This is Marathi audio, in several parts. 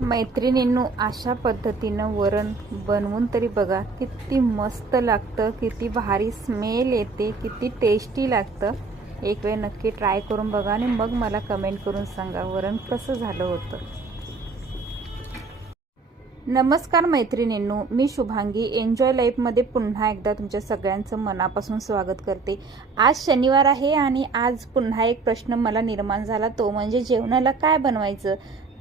मैत्रिणींनो अशा पद्धतीनं वरण बनवून तरी बघा किती मस्त लागतं किती भारी स्मेल येते किती टेस्टी लागतं. एक वेळ नक्की ट्राय करून बघा आणि मग मला कमेंट करून सांगा वरण कसं झालं होतं. नमस्कार मैत्रिणींनो मी शुभांगी. एन्जॉय लाईफमध्ये पुन्हा एकदा तुमच्या सगळ्यांचं मनापासून स्वागत करते. आज शनिवार आहे आणि आज पुन्हा एक प्रश्न मला निर्माण झाला तो म्हणजे जेवणाला काय बनवायचं?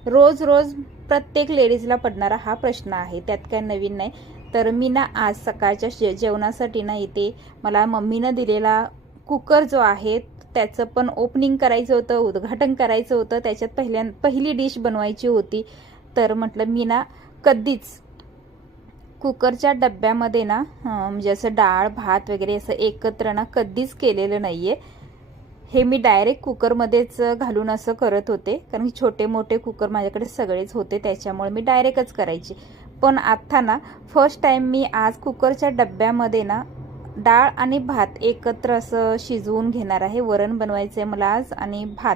रोज रोज प्रत्येक लेडीजला पडणारा हा प्रश्न आहे. त्यात काय नवीन नाही. तर मी ना आज सकाळच्या जे जेवणासाठी ना इथे मला मम्मीनं दिलेला कुकर जो आहे त्याचं पण ओपनिंग करायचं होतं उद्घाटन करायचं होतं. त्याच्यात पहिल्या पहिली डिश बनवायची होती. तर म्हटलं मी ना कधीच कुकरच्या डब्यामध्ये ना म्हणजे असं डाळ भात वगैरे असं एकत्र ना कधीच केलेलं नाही आहे हे मी डायरेक्ट कुकरमध्येच घालून असं करत होते. कारण की छोटे मोठे कुकर माझ्याकडे सगळेच होते त्याच्यामुळे मी डायरेक्टच करायची. पण आत्ता ना फर्स्ट टाईम मी आज कुकरच्या डब्यामध्ये ना डाळ आणि भात एकत्र असं शिजवून घेणार आहे. वरण बनवायचं आहे मला आज आणि भात.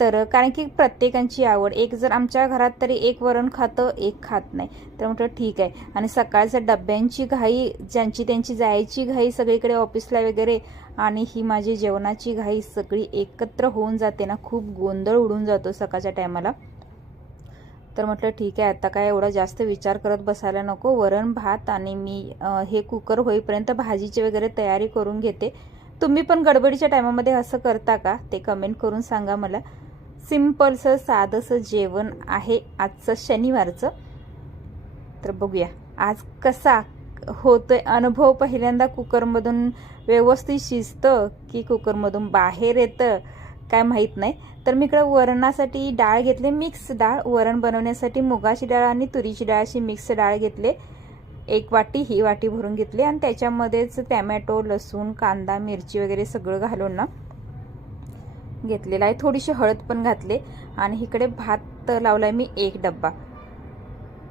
तर कारण की प्रत्येकांची आवड. एक जर आमच्या घरात तरी एक वरण खातं एक खात नाही. तर म्हटलं ठीक आहे. आणि सकाळच्या डब्यांची घाई ज्यांची त्यांची जायची घाई सगळीकडे ऑफिसला वगैरे आणि ही माझी जेवणाची घाई सगळी एकत्र होऊन जाते ना खूप गोंधळ उडून जातो सकाळच्या टायमाला. तर म्हटलं ठीक आहे आता काय एवढा जास्त विचार करत बसायला नको. वरण भात आणि मी हे कुकर होईपर्यंत भाजीची वगैरे तयारी करून घेते. तुम्ही पण गडबडीच्या टायमामध्ये असं करता का? ते कमेंट करून सांगा मला. सिम्पलसं साधंसं जेवण आहे आजचं शनिवारचं. तर बघूया. आज कसा होतोय अनुभव? पहिल्यांदा कुकरमधून व्यवस्थित शिजतं की कुकरमधून बाहेर येतं? काय माहीत नाही. तर मी इकडं वरणासाठी डाळ घेतले मिक्स डाळ. वरण बनवण्यासाठी मुगाची डाळ आणि तुरीची डाळ अशी मिक्स डाळ घेतले. एक वाटी ही वाटी भरून घेतली. आणि त्याच्यामध्येच टॅमॅटो लसूण कांदा मिरची वगैरे सगळं घालून ना घेतलेला आहे. थोडीशी हळद पण घातले. आणि इकडे भात लावलाय मी एक डब्बा.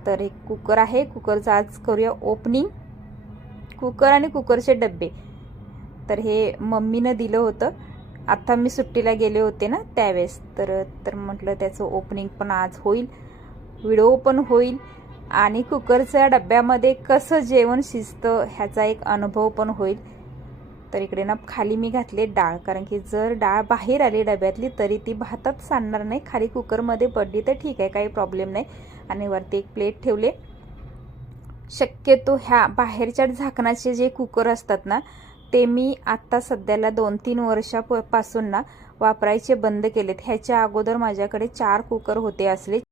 तर एक कुकर आहे. कुकरचं आज करूया ओपनिंग कुकर आणि कुकरचे डब्बे. तर हे मम्मीनं दिलं होतं. आत्ता मी सुट्टीला गेले होते ना त्यावेळेस. तर तर म्हटलं त्याचं ओपनिंग पण आज होईल. व्हिडिओ पण होईल. आणि कुकरच्या डब्यामध्ये कसं जेवण शिजतं ह्याचा एक अनुभव पण होईल. तर इकडे ना खाली मी घातले डाळ कारण की जर डाळ बाहेर आली डब्यातली तरी ती भातात सांडणार नाही. खाली कुकरमध्ये पडली तर ठीक आहे काही प्रॉब्लेम नाही. आणि वरती एक प्लेट ठेवले. शक्यतो ह्या बाहेरच्या झाकणाचे जे कुकर असतात ना ते मी आत्ता सध्याला दोन तीन वर्षापासून ना वापरायचे बंद केलेत. ह्याच्या अगोदर माझ्याकडे चार कुकर होते असले.